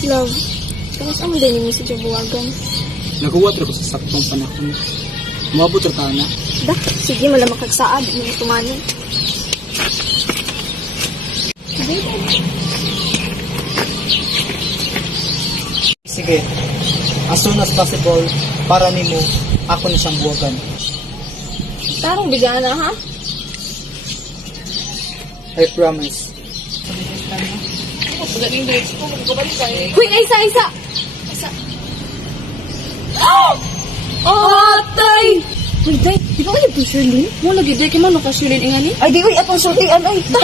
Love, kamusta mo din yung message yung buwagan? Nagawa ko sa saktong panahon. Umabot ra ta na. Da, sige mo lang makagsaad, hindi tumanin. Sige. As soon as possible, para nimo, ako na siyang buwagan. Tarong bigyan na, ha? I promise. Uy, isa! Oh, tay! Uy, tay, di ba kayo po Shirley? Mo lagi, di kayo man ka Shirley ingani? Ay, di, uy, atong sultian, ay. Ta.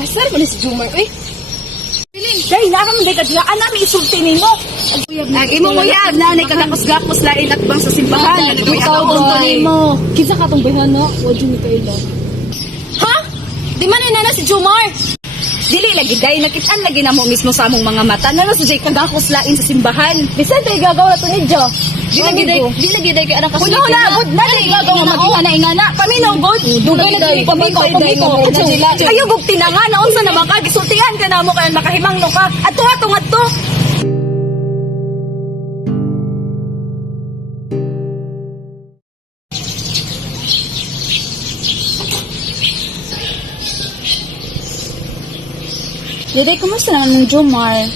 Ay, sir, malis Jumar, uy. Day, nakaman day ka diyaan namin isulti ni mo. Lagi mo uyab na nagkagapos-gapos lain at bang sa simbahan. Ikaw, boy. Mo. Kinsa ka tumbihan, no? Wadyo ni kayo. Ha? Di man na si Jumar. Dili lagi day nakitaan lagi na mo mismo sa among mga mata. Nano sa jay kagakos lain sa simbahan. Bisan tayo gagawa to ni Jo. Di lagi day kay anang Hula, good na day gagawa maging ana-ingana. Paminaw god. Dugay na day pamiko. Ayaw gug tinanga na unsa na baka gisultihan ka namo kay makahimangno ka. Ato ngadto. Dede, kumusta naman ng Jomar?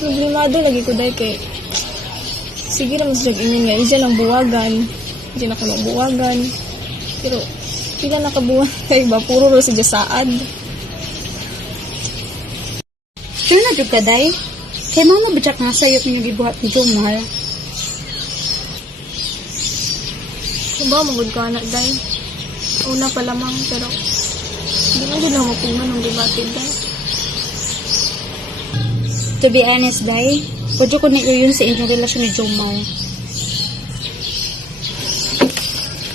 Problemado lagi ko dahil kay sige na mas jag-ingin nga, isa lang buwagan. Hindi na ko lang buwagan. Pero, pila nakabuwan kay ba? Puro ro sa jasaad. Sure na jud ka day. Kay mama bityak nga sayop niyo gibuhat ni Jomar. Kung ba, magod ka na, day. Una pa lamang, pero hindi na din ako mapungan ng dibatid, day. To be honest day, pwede ko na yun sa inyong relasyon ni Jomar.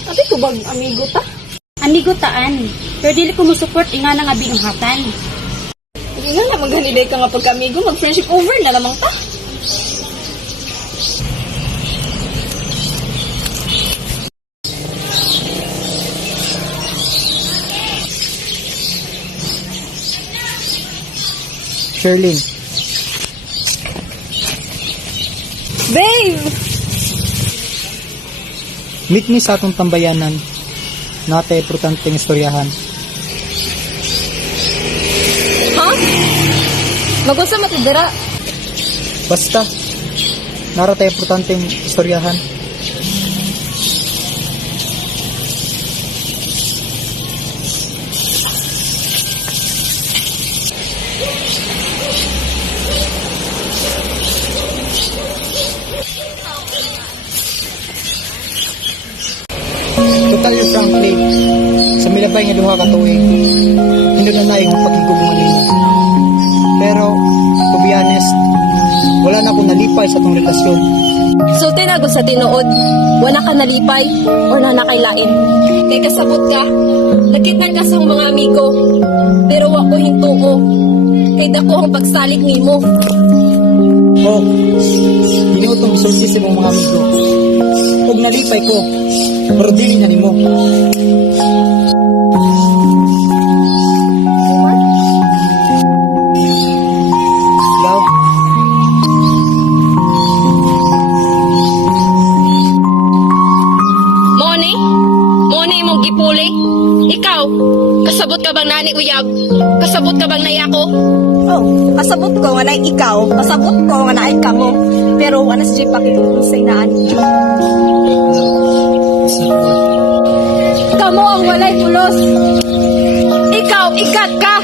Ate ko bang amigo ta? Amigo taan, pero dili ko mo support nga nga binuhatan. Hindi na naman ganiday ka nga pagka-amigo, mag-friendship over na lamang ta. Sherlyn, Babe! meet me sa atong tambayanan. Nate importanteng istoryahan. Ha? Magunsa matidara? Basta, narata importanteng istoryahan. Total you frankly, sa milabay nga duha ka tuig, hindi na naing pagkiguguman nimo. Pero, to be honest, wala na akong nalipay sa tong relasyon. So, tinago sa tinuod, wala ka nalipay or nanakailain. Kay kasabot ka, nakita ka sa mga amigo, pero wako hintuo. Kay dako ang pagsalig nimo. Oh, hindi ko itong isulti sa mga amigo. Huwag nalipay ko, pero dili na nimo. Love, Moni mong gipuli. Ikaw, kasabot ka bang nani uyab? Kasabot ka bang nayako? Oh, kasabot ko nga na ikaw, kasabot ko nga na kamo. Pero wala sa jay pakilusay na ani. Kamo ang walay pulos. Ikaw, ikat ka!